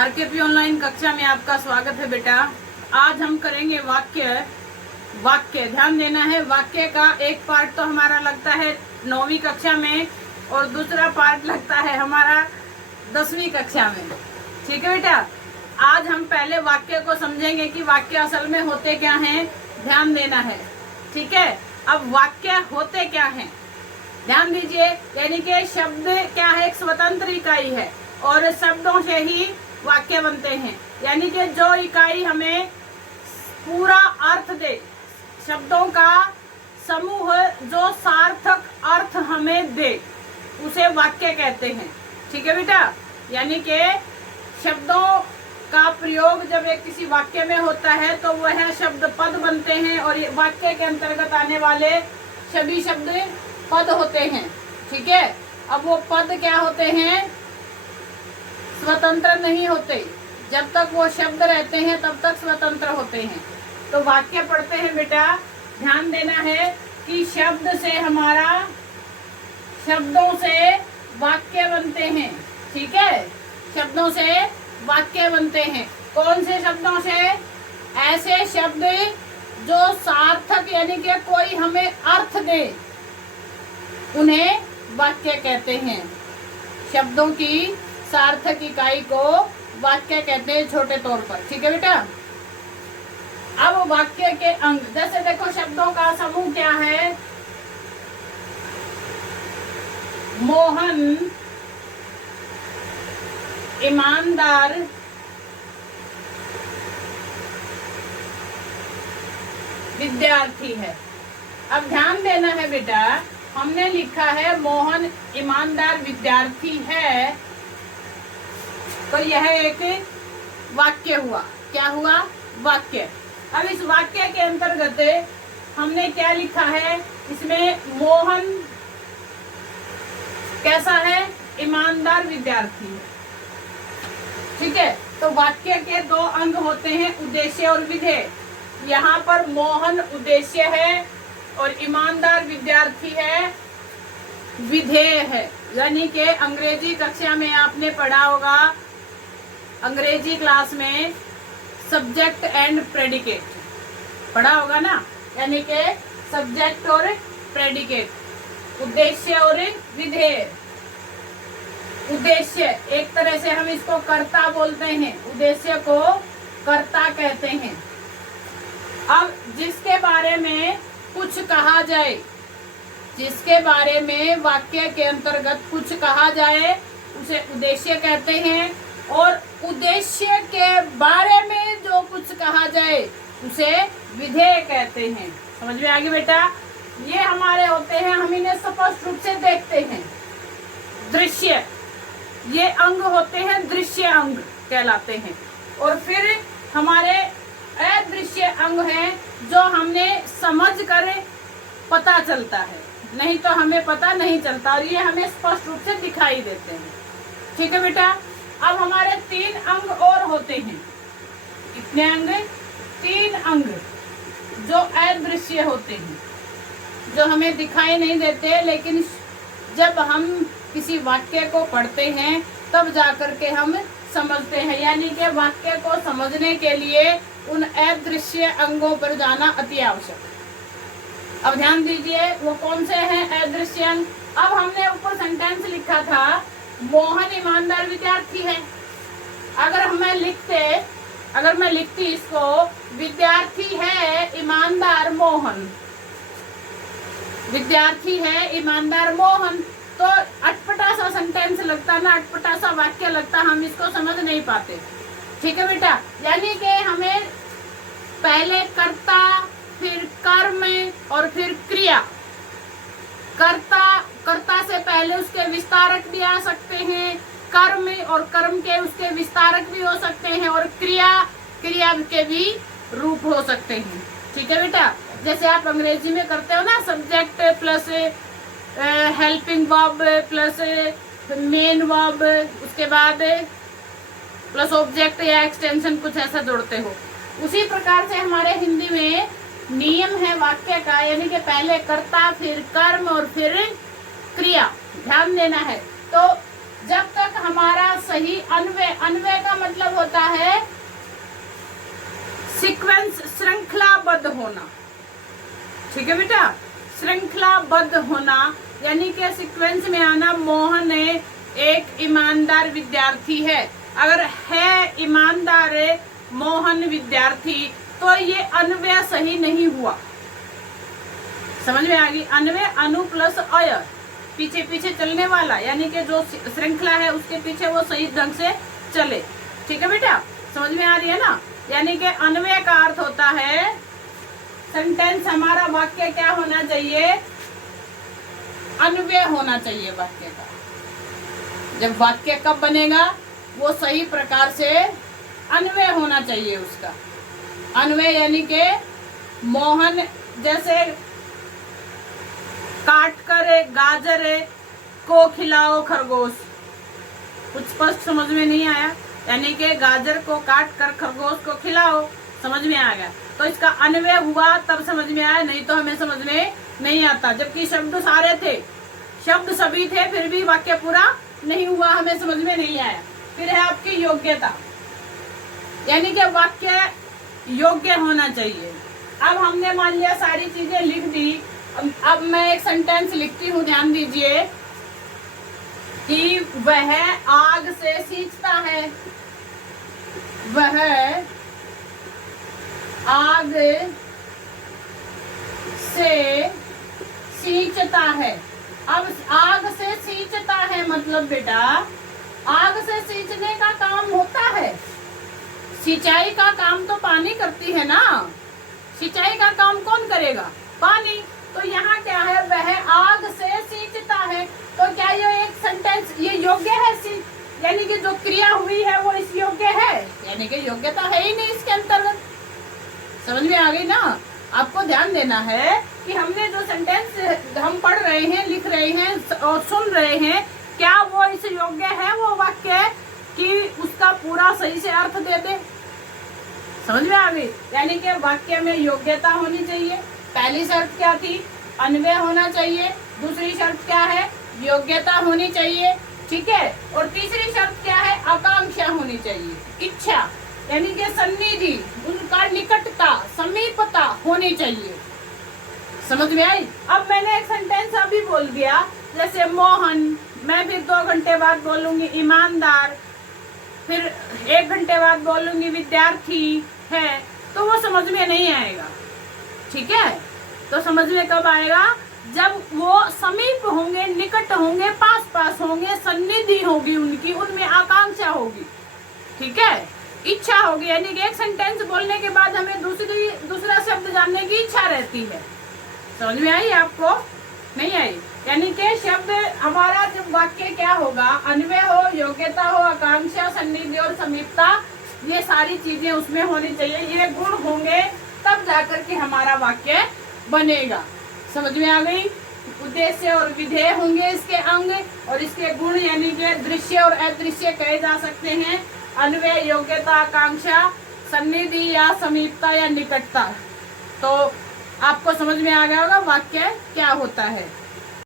आरकेपी online कक्षा में आपका स्वागत है बेटा। आज हम करेंगे वाक्य। ध्यान देना है। वाक्य का एक पार्ट तो हमारा लगता है 9वीं कक्षा में और दूसरा पार्ट लगता है हमारा 10वीं कक्षा में। ठीक है बेटा। आज हम पहले वाक्य को समझेंगे कि वाक्य असल में होते क्या हैं। ध्यान देना है। ठीक है। अब वाक्य होते क्या हैं ध्यान दीजिए। यानी कि शब्द क्या है, एक स्वतंत्र इकाई है और शब्दों से ही वाक्य बनते हैं। यानी कि जो इकाई हमें पूरा अर्थ दे, शब्दों का समूह जो सार्थक अर्थ हमें दे, उसे वाक्य कहते हैं। ठीक है बेटा। यानी कि शब्दों का प्रयोग जब एक किसी वाक्य में होता है तो वह शब्द पद बनते हैं और ये वाक्य के अंतर्गत आने वाले सभी शब्द पद होते हैं। ठीक है। अब वो पद क्या होते हैं, स्वतंत्र नहीं होते। जब तक वो शब्द रहते हैं तब तक स्वतंत्र होते हैं। तो वाक्य पढ़ते हैं बेटा। ध्यान देना है कि शब्द से हमारा, शब्दों से वाक्य बनते हैं। ठीक है। शब्दों से वाक्य बनते हैं। कौन से शब्दों से? ऐसे शब्द जो सार्थक यानी कि कोई हमें अर्थ दे, उन्हें वाक्य कहते हैं। शब्दों की सार्थक इकाई को वाक्य कहते हैं छोटे तौर पर। ठीक है बेटा। अब वाक्य के अंग, जैसे देखो शब्दों का समूह क्या है। मोहन ईमानदार विद्यार्थी है। अब ध्यान देना है बेटा, हमने लिखा है मोहन ईमानदार विद्यार्थी है, तो यह एक वाक्य हुआ। क्या हुआ? वाक्य। अब इस वाक्य के अंतर्गत हमने क्या लिखा है, इसमें मोहन कैसा है? ईमानदार विद्यार्थी है। ठीक है। तो वाक्य के दो अंग होते हैं, उद्देश्य और विधेय। यहाँ पर मोहन उद्देश्य है और ईमानदार विद्यार्थी है विधेय है। यानी कि अंग्रेजी कक्षा में आपने पढ़ा होगा, अंग्रेजी क्लास में सब्जेक्ट एंड प्रेडिकेट पढ़ा होगा ना। यानी कि सब्जेक्ट और प्रेडिकेट, उद्देश्य और विधेय। उद्देश्य एक तरह से हम इसको कर्ता बोलते हैं, उद्देश्य को कर्ता कहते हैं। अब जिसके बारे में कुछ कहा जाए, जिसके बारे में वाक्य के अंतर्गत कुछ कहा जाए, उसे उद्देश्य कहते हैं। और उद्देश्य के बारे में जो कुछ कहा जाए उसे विधेय कहते हैं। समझ में आ गया बेटा। ये हमारे होते हैं, हम इन्हें स्पष्ट रूप से देखते हैं। दृश्य, ये अंग होते हैं, दृश्य अंग कहलाते हैं। और फिर हमारे अदृश्य अंग हैं जो हमने समझ कर पता चलता है, नहीं तो हमें पता नहीं चलता, और ये हमें स्पष्ट रूप से दिखाई देते हैं। ठीक है बेटा। अब हमारे 3 अंग और होते हैं। कितने अंग? 3 अंग जो अदृश्य होते हैं, जो हमें दिखाई नहीं देते, लेकिन जब हम किसी वाक्य को पढ़ते हैं तब जाकर के हम समझते हैं। यानी कि वाक्य को समझने के लिए उन अदृश्य अंगों पर जाना अति आवश्यक। अब ध्यान दीजिए, वो कौन से हैं अदृश्य अंग। अब हमने ऊपर सेंटेंस लिखा था मोहन ईमानदार विद्यार्थी है। अगर मैं लिखती इसको, विद्यार्थी है ईमानदार मोहन, विद्यार्थी है ईमानदार मोहन, तो अटपटा सा सेंटेंस लगता ना, अटपटा सा वाक्य लगता, हम इसको समझ नहीं पाते। ठीक है बेटा। यानी कि हमें पहले कर्ता, फिर कर्म और फिर क्रिया। कर्ता से पहले उसके विस्तारक भी आ सकते हैं, कर्म और कर्म के उसके विस्तारक भी हो सकते हैं, और क्रिया के भी रूप हो सकते हैं। ठीक है बेटा। जैसे आप अंग्रेजी में करते हो ना, subject plus helping verb plus main verb, उसके बाद प्लस ऑब्जेक्ट या एक्सटेंशन, कुछ ऐसा जोड़ते हो। उसी प्रकार से हमारे हिंदी में नियम है वाक्य का, यानी कि पहले कर्ता, फिर कर्म और फिर क्रिया। ध्यान देना है। तो जब तक हमारा सही अन्वय, अन्वय का मतलब होता है सीक्वेंस, श्रृंखलाबद्ध होना। ठीक है बेटा, श्रृंखलाबद्ध होना यानी कि सीक्वेंस में आना। मोहन एक ईमानदार विद्यार्थी है। अगर है ईमानदार मोहन विद्यार्थी तो ये अन्वय सही नहीं हुआ। समझ में आ गई? अन्वय अनु प्लस अय, पीछे पीछे चलने वाला, यानी कि जो श्रृंखला है उसके पीछे वो सही ढंग से चले। ठीक है बेटा, समझ में आ रही है ना? यानी कि अन्वय का अर्थ होता है सेंटेंस, हमारा वाक्य क्या होना चाहिए? अन्वय होना चाहिए वाक्य का। जब वाक्य कब बनेगा? वो सही प्रकार से अन्वय होना चाहिए उसका। अन्वय यानी कि मोहन जैसे काट कर गाजर को खिलाओ खरगोश। कुछ स्पष्ट समझ में नहीं आया? यानी कि गाजर को काट कर खरगोश को खिलाओ। समझ में आ गया? तो इसका अन्वय हुआ तब समझ में आया, नहीं तो हमें समझ में नहीं आता। जबकि शब्द सारे थे, शब्द सभी थे, फिर भी वाक्य पूरा नहीं हुआ, हमें समझ में नहीं आया। फिर है आपकी योग्यता, यानी कि वाक्य योग्य होना चाहिए। अब हमने मान लिया सारी चीजें लिख दी। अब मैं एक सेंटेंस लिखती हूँ, ध्यान दीजिए कि वह आग से सींचता है। वह आग से सींचता है। अब आग से सींचता है मतलब बेटा आग से सींचने का काम होता है। सिंचाई का काम तो पानी करती है ना, सिंचाई का काम कौन करेगा? पानी। तो यहाँ क्या है? वह आग से सींचता है। तो क्या ये एक सेंटेंस ये योग्य है? यानी कि जो क्रिया हुई है वो इस योग्य है, यानी कि योग्यता है ही नहीं इसके अंतर्गत। समझ में आ गई ना? आपको ध्यान देना है कि हमने जो सेंटेंस हम पढ़ रहे हैं, लिख रहे हैं और सुन रहे हैं, क्या वो इस योग्य है वो वाक्य कि उसका पूरा सही से अर्थ दे दे। समझ में आ गई? यानी कि वाक्य में योग्यता होनी चाहिए। पहली शर्त क्या थी? अन्वय होना चाहिए। दूसरी शर्त क्या है? योग्यता होनी चाहिए। ठीक है। और तीसरी शर्त क्या है? आकांक्षा होनी चाहिए, इच्छा, यानी कि सन्निधि, उनका निकटता, समीपता होनी चाहिए। समझ में आई? अब मैंने एक सेंटेंस अभी बोल दिया, जैसे मोहन, मैं फिर 2 घंटे बाद बोलूंगी ईमानदार, फिर 1 घंटे बाद बोलूंगी विद्यार्थी है, तो वो समझ में नहीं आएगा। ठीक है। तो समझ में कब आएगा? जब वो समीप होंगे, निकट होंगे, पास पास होंगे, सन्निधि होगी उनकी, उनमें आकांक्षा होगी। ठीक है, इच्छा होगी। यानी कि एक सेंटेंस बोलने के बाद हमें दूसरा शब्द जानने की इच्छा रहती है। समझ में आई आपको? नहीं आई? यानी कि शब्द हमारा जब वाक्य क्या होगा? अन्वय हो, योग्यता हो, आकांक्षा, सन्निधि और समीपता, ये सारी चीजें उसमें होनी चाहिए। ये गुण होंगे तब जाकर के हमारा वाक्य बनेगा। समझ में आ गई? उद्देश्य और विधेय होंगे इसके अंग, और इसके गुण यानी कि दृश्य और अदृश्य कहे जा सकते हैं। अन्वय, योग्यता, आकांक्षा, सन्निधि या समीपता या निकटता। तो आपको समझ में आ गया होगा वाक्य क्या होता है।